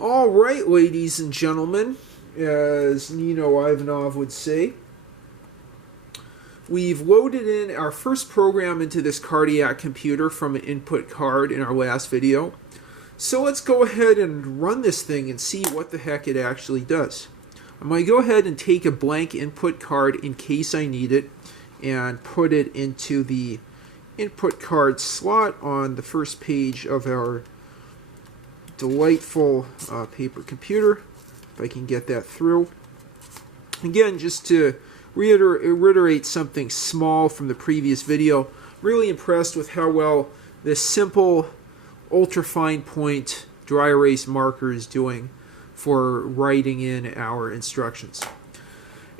All right, ladies and gentlemen, as Nino Ivanov would say, we've loaded in our first program into this cardiac computer from an input card in our last video. So let's go ahead and run this thing and see what the heck it actually does. I'm going to go ahead and take a blank input card in case I need it and put it into the input card slot on the first page of our delightful paper computer, if I can get that through. Again, just to reiterate something small from the previous video, really impressed with how well this simple ultra-fine point dry erase marker is doing for writing in our instructions.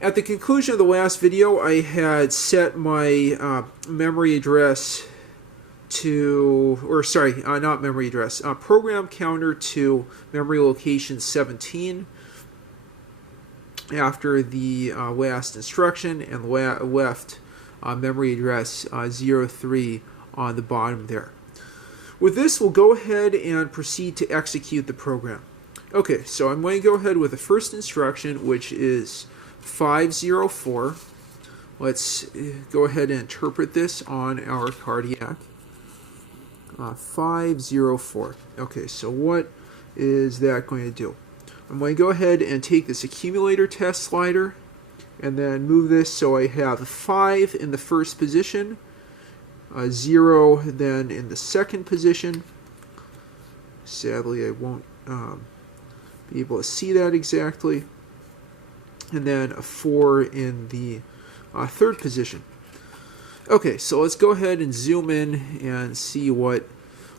At the conclusion of the last video, I had set my memory address to, not memory address, program counter to memory location 17 after the last instruction, and left memory address 03 on the bottom there. With this, we'll go ahead and proceed to execute the program. Okay, so I'm going to go ahead with the first instruction, which is 504. Let's go ahead and interpret this on our cardiac. 504. Okay, so what is that going to do? I'm going to go ahead and take this accumulator test slider and then move this so I have 5 in the first position, 0 then in the second position. Sadly, I won't be able to see that exactly. And then a 4 in the third position. Okay, so let's go ahead and zoom in and see what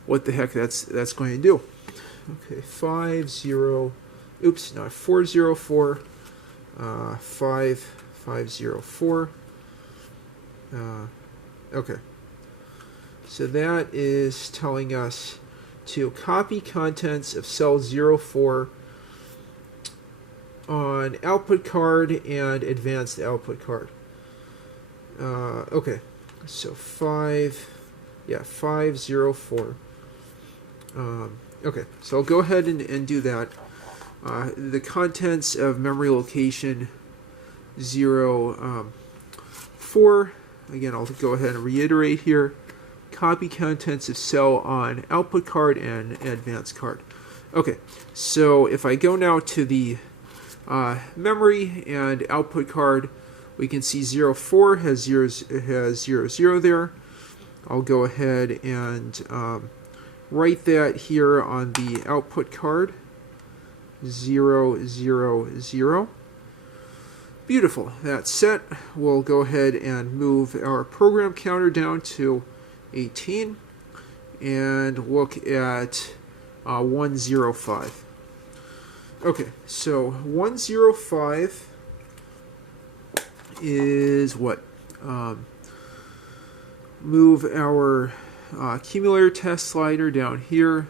the heck that's going to do. Okay, 404, 504. Okay, so that is telling us to copy contents of cell 04 on output card and advanced output card. Okay, so 504. Okay, so I'll go ahead and do that. The contents of memory location 04. Again, I'll go ahead and reiterate here. Copy contents of cell on output card and advanced card. Okay, so if I go now to the memory and output card, we can see 04 has 00 there. I'll go ahead and write that here on the output card. 000. Beautiful. That's set. We'll go ahead and move our program counter down to 18 and look at 105. Okay, so 105 is what? Move our accumulator test slider down here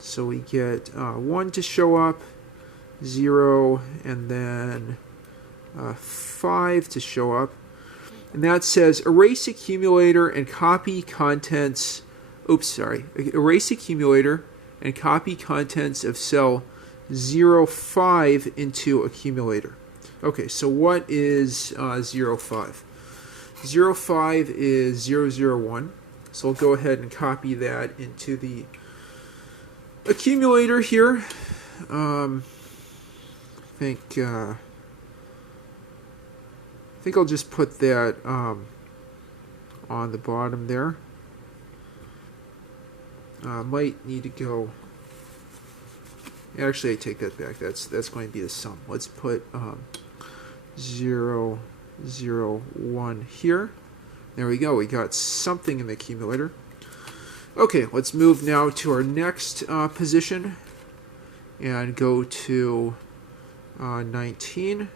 so we get 1 to show up, 0, and then 5 to show up. And that says erase accumulator and copy contents. Erase accumulator and copy contents of cell 05 into accumulator. Okay, so what is 05? 05 is 001. So I'll go ahead and copy that into the accumulator here. I think I'll just put that on the bottom there. Might need to go. Actually, I take that back. That's going to be the sum. Let's put 0, 0, 1 here. There we go. We got something in the accumulator. Okay, let's move now to our next position and go to 19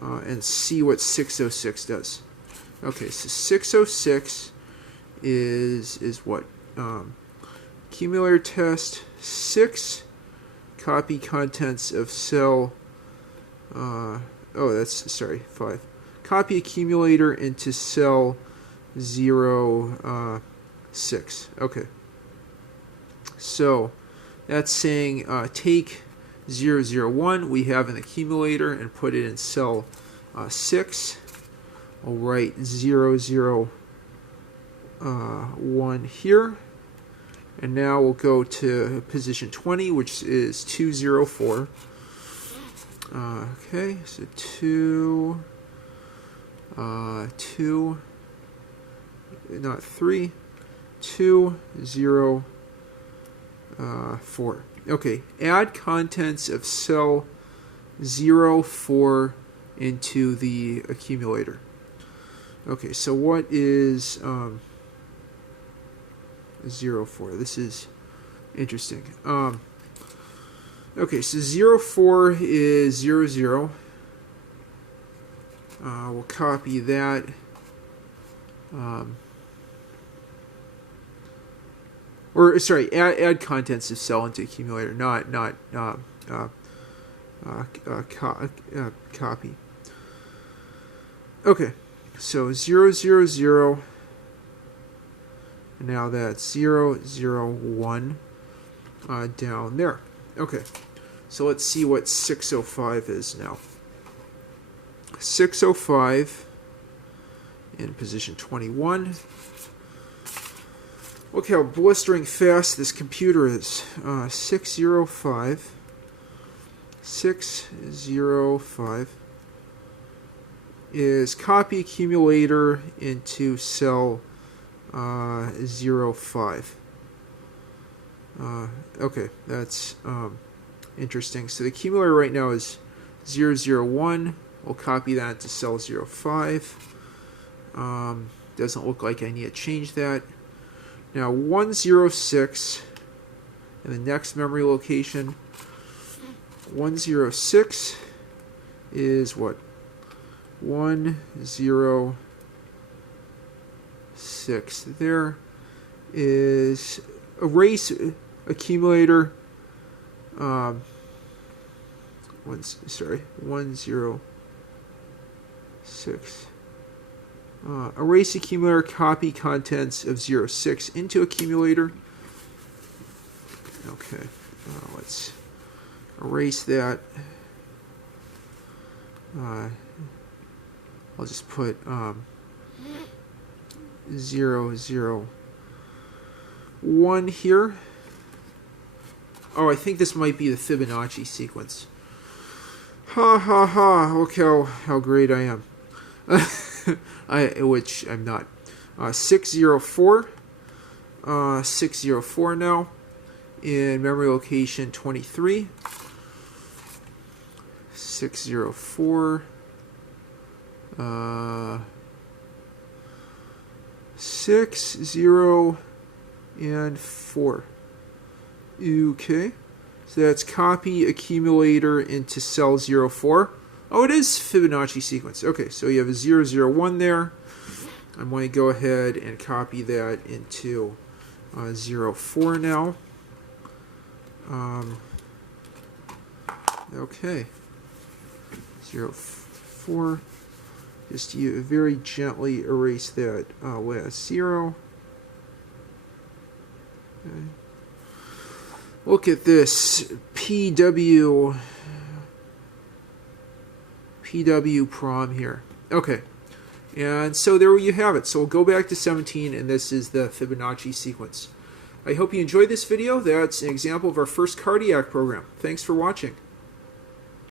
and see what 606 does. Okay, so 606 is what? Accumulator test 6, copy contents of cell 5. Copy accumulator into cell 06. Okay. So That's saying take 001 we have an accumulator and put it in cell 6. I'll write 001 here. And now we'll go to position 20, which is 204. Okay, so 2, not 3, 2, 0, 4. Okay, add contents of cell 04 into the accumulator. Okay, so what is 04? This is interesting. Okay, so 04 is 00. We'll copy that. Or sorry, add contents of cell into accumulator, not copy. Okay, so 000. Now that's 001 down there. Okay, so let's see what 605 is now. 605 in position 21. Look how blistering fast this computer is. 605. 605 is copy accumulator into cell 05. Okay, that's interesting. So the accumulator right now is 001. We'll copy that to cell 05. Doesn't look like I need to change that. Now 106 in the next memory location. 106 is what? 106. There is erase accumulator. 106. Erase accumulator, copy contents of 06 into accumulator. Okay, let's erase that. I'll just put 001 here. Oh, I think this might be the Fibonacci sequence. Ha ha ha! Look how great I am. Which I'm not. 604. 604 now. In memory location 23. 604. 6, 0, and 4. Okay. So that's copy accumulator into cell 04. Oh, it is Fibonacci sequence. Okay, so you have a 001 there. I'm going to go ahead and copy that into 04 now. Okay. 04. Just you very gently erase that last 0. Okay. Look at this PW prom here. Okay. And so there you have it. So we'll go back to 17, and this is the Fibonacci sequence. I hope you enjoyed this video. That's an example of our first cardiac program. Thanks for watching.